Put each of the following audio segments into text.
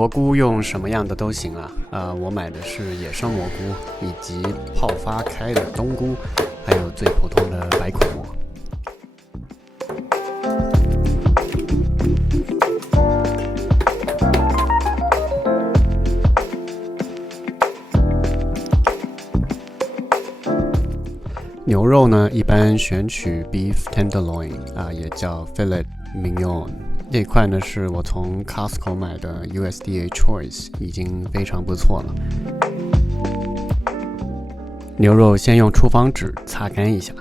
蘑菇用什么样的都行啊，我买的是野生蘑菇，以及泡发开的冬菇，还有最普通的白孔蘑。牛肉呢，一般选取 beef tenderloin 也叫 filet mignon。这块呢是我从 Costco 买的 USDA Choice， 已经非常不错了。牛肉先用厨房纸擦干一下。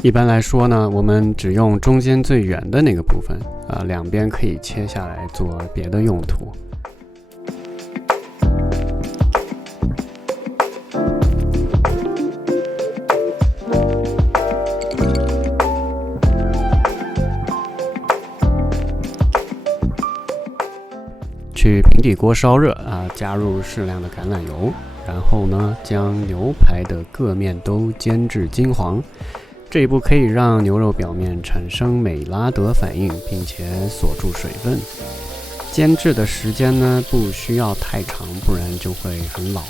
一般来说呢，我们只用中间最圆的那个部分两边可以切下来做别的用途。去平底锅烧热加入适量的橄榄油，然后呢，将牛排的各面都煎至金黄。这一步可以让牛肉表面产生美拉德反应，并且锁住水分。煎制的时间呢，不需要太长，不然就会很老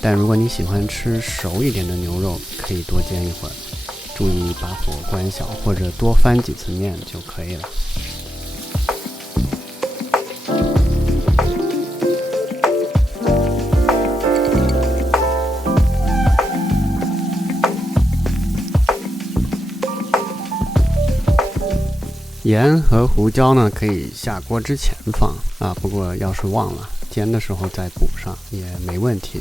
但如果你喜欢吃熟一点的牛肉，可以多煎一会儿，注意把火关小，或者多翻几次面就可以了。盐和胡椒呢，可以下锅之前放不过要是忘了，煎的时候再补上也没问题。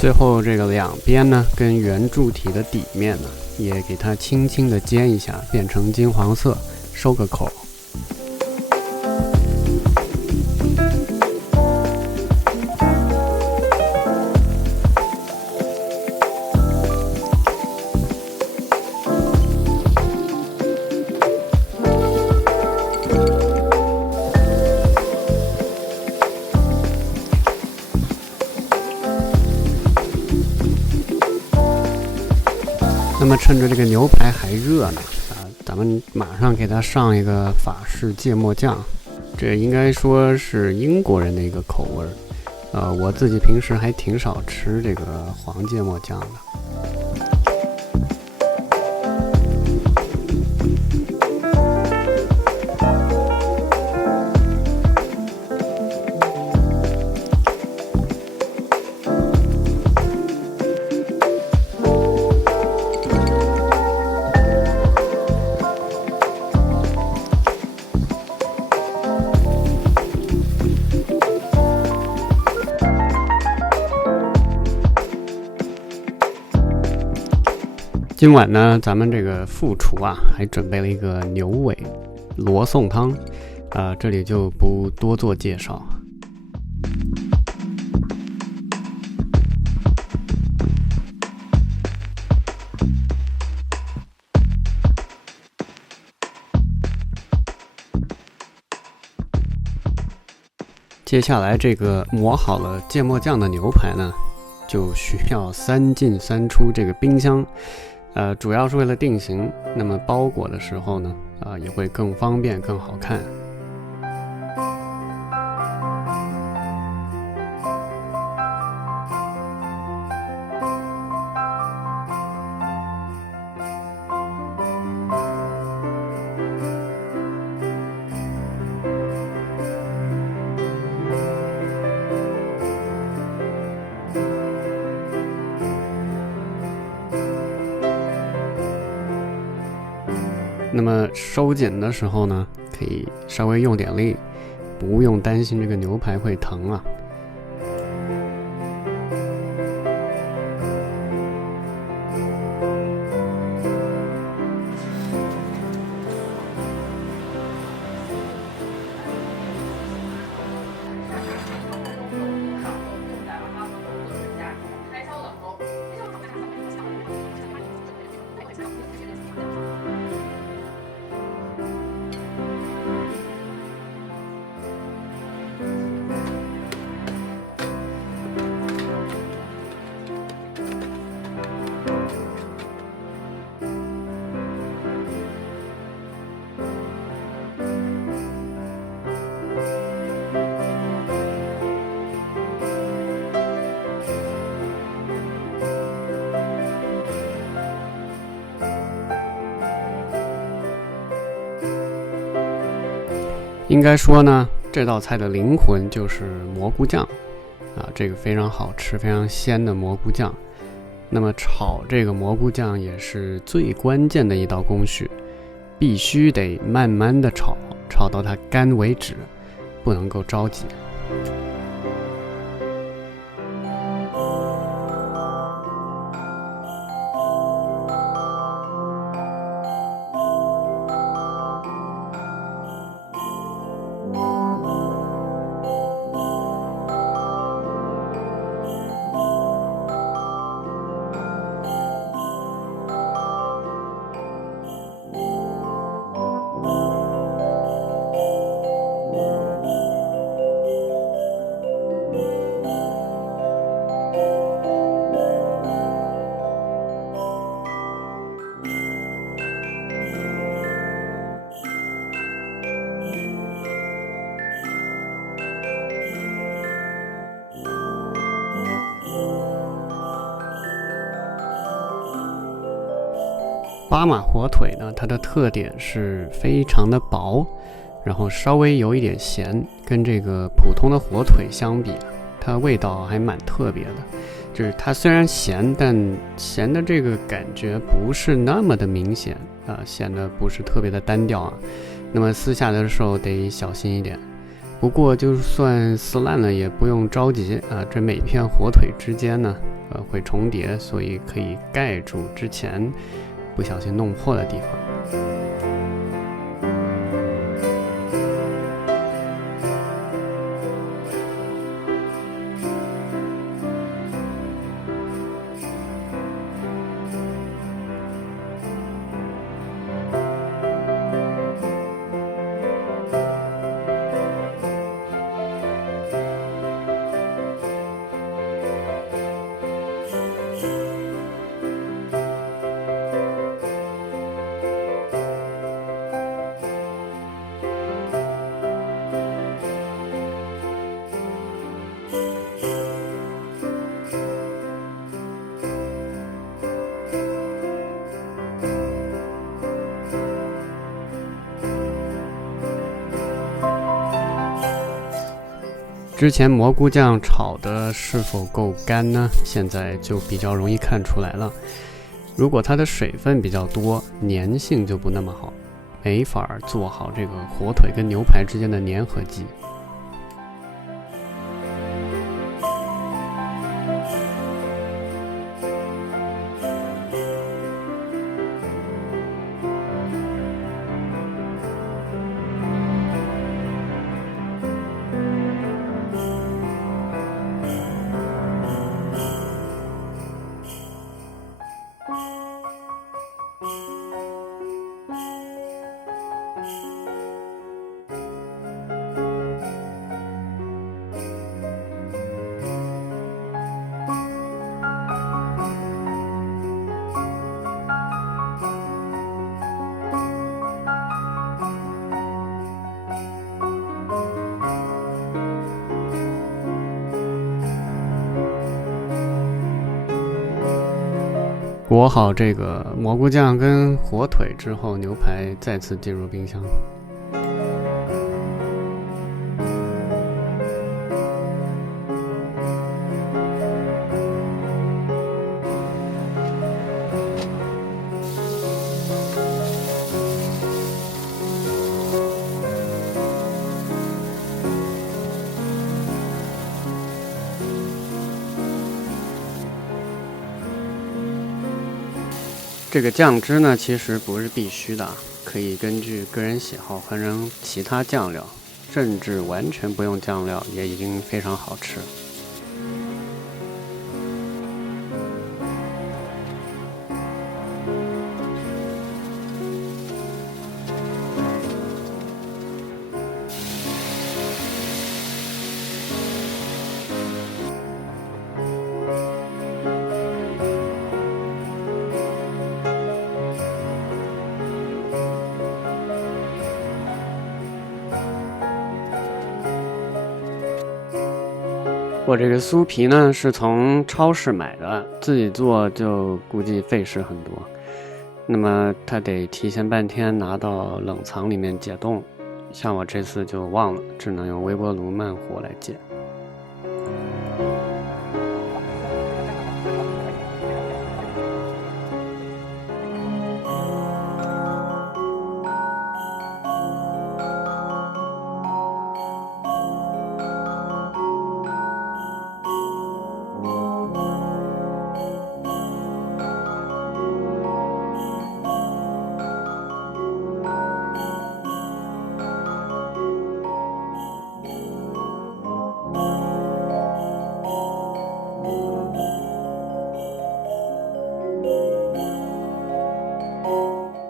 最后这个两边呢，跟圆柱体的底面呢，也给它轻轻的煎一下，变成金黄色，收个口。那么趁着这个牛排还热呢咱们马上给它上一个法式芥末酱，这应该说是英国人的一个口味我自己平时还挺少吃这个黄芥末酱的。今晚呢，咱们这个副厨还准备了一个牛尾罗宋汤这里就不多做介绍。接下来这个磨好了芥末酱的牛排呢，就需要3进3出这个冰箱主要是为了定型，那么包裹的时候呢也会更方便更好看。那么收紧的时候呢，可以稍微用点力，不用担心这个牛排会疼啊。应该说呢，这道菜的灵魂就是蘑菇酱啊，这个非常好吃、非常鲜的蘑菇酱。那么炒这个蘑菇酱也是最关键的一道工序，必须得慢慢的炒，炒到它干为止，不能够着急。巴马火腿呢，它的特点是非常的薄，然后稍微有一点咸，跟这个普通的火腿相比，它味道还蛮特别的。就是它虽然咸，但咸的这个感觉不是那么的明显啊，显得不是特别的单调啊。那么撕下来的时候得小心一点。不过就算撕烂了也不用着急啊，这每片火腿之间呢，会重叠，所以可以盖住之前不小心弄破的地方。之前蘑菇酱炒的是否够干呢？现在就比较容易看出来了。如果它的水分比较多，粘性就不那么好，没法做好这个火腿跟牛排之间的粘合剂。裹好这个蘑菇酱跟火腿之后，牛排再次进入冰箱。这个酱汁呢，其实不是必须的，可以根据个人喜好换成其他酱料，甚至完全不用酱料也已经非常好吃。我这个酥皮呢是从超市买的，自己做就估计费时很多。那么它得提前半天拿到冷藏里面解冻，像我这次就忘了，只能用微波炉慢火来煎。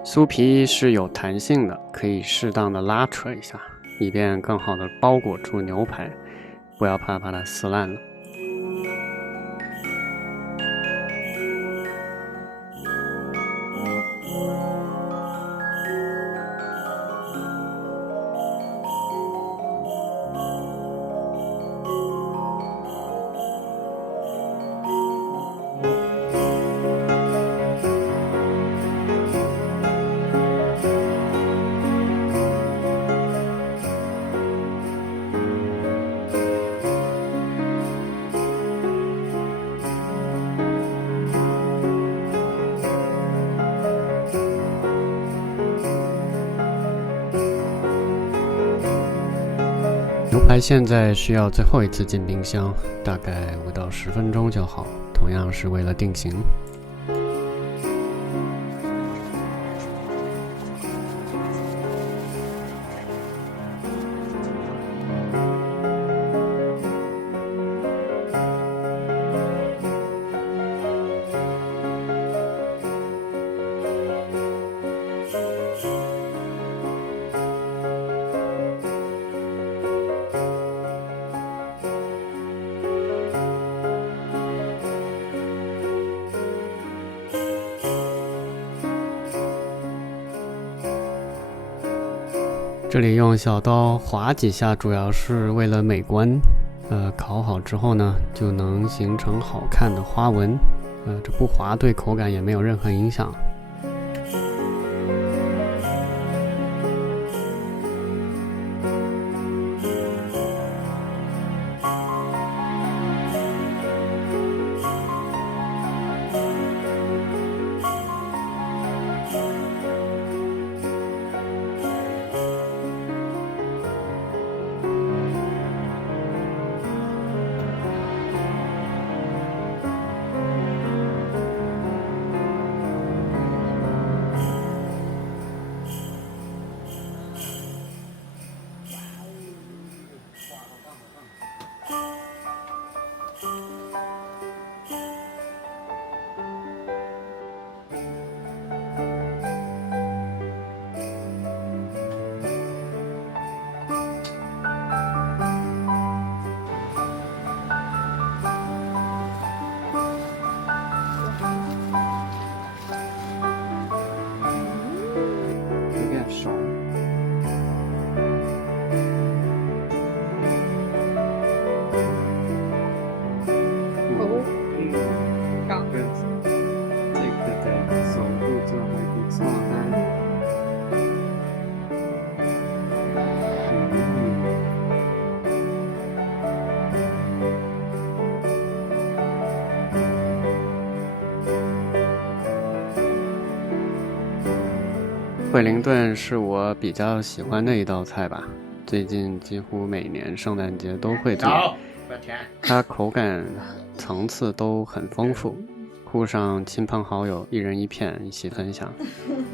酥皮是有弹性的，可以适当的拉扯一下，以便更好的包裹住牛排，不要怕把它撕烂了。牛排现在需要最后一次进冰箱，大概5到10分钟就好，同样是为了定型。这里用小刀划几下，主要是为了美观。烤好之后呢，就能形成好看的花纹。这不划对口感也没有任何影响。惠灵顿是我比较喜欢的一道菜吧，最近几乎每年圣诞节都会做。它口感层次都很丰富，铺上亲朋好友一人一片一起分享，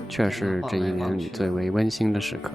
确是这一年里最为温馨的时刻。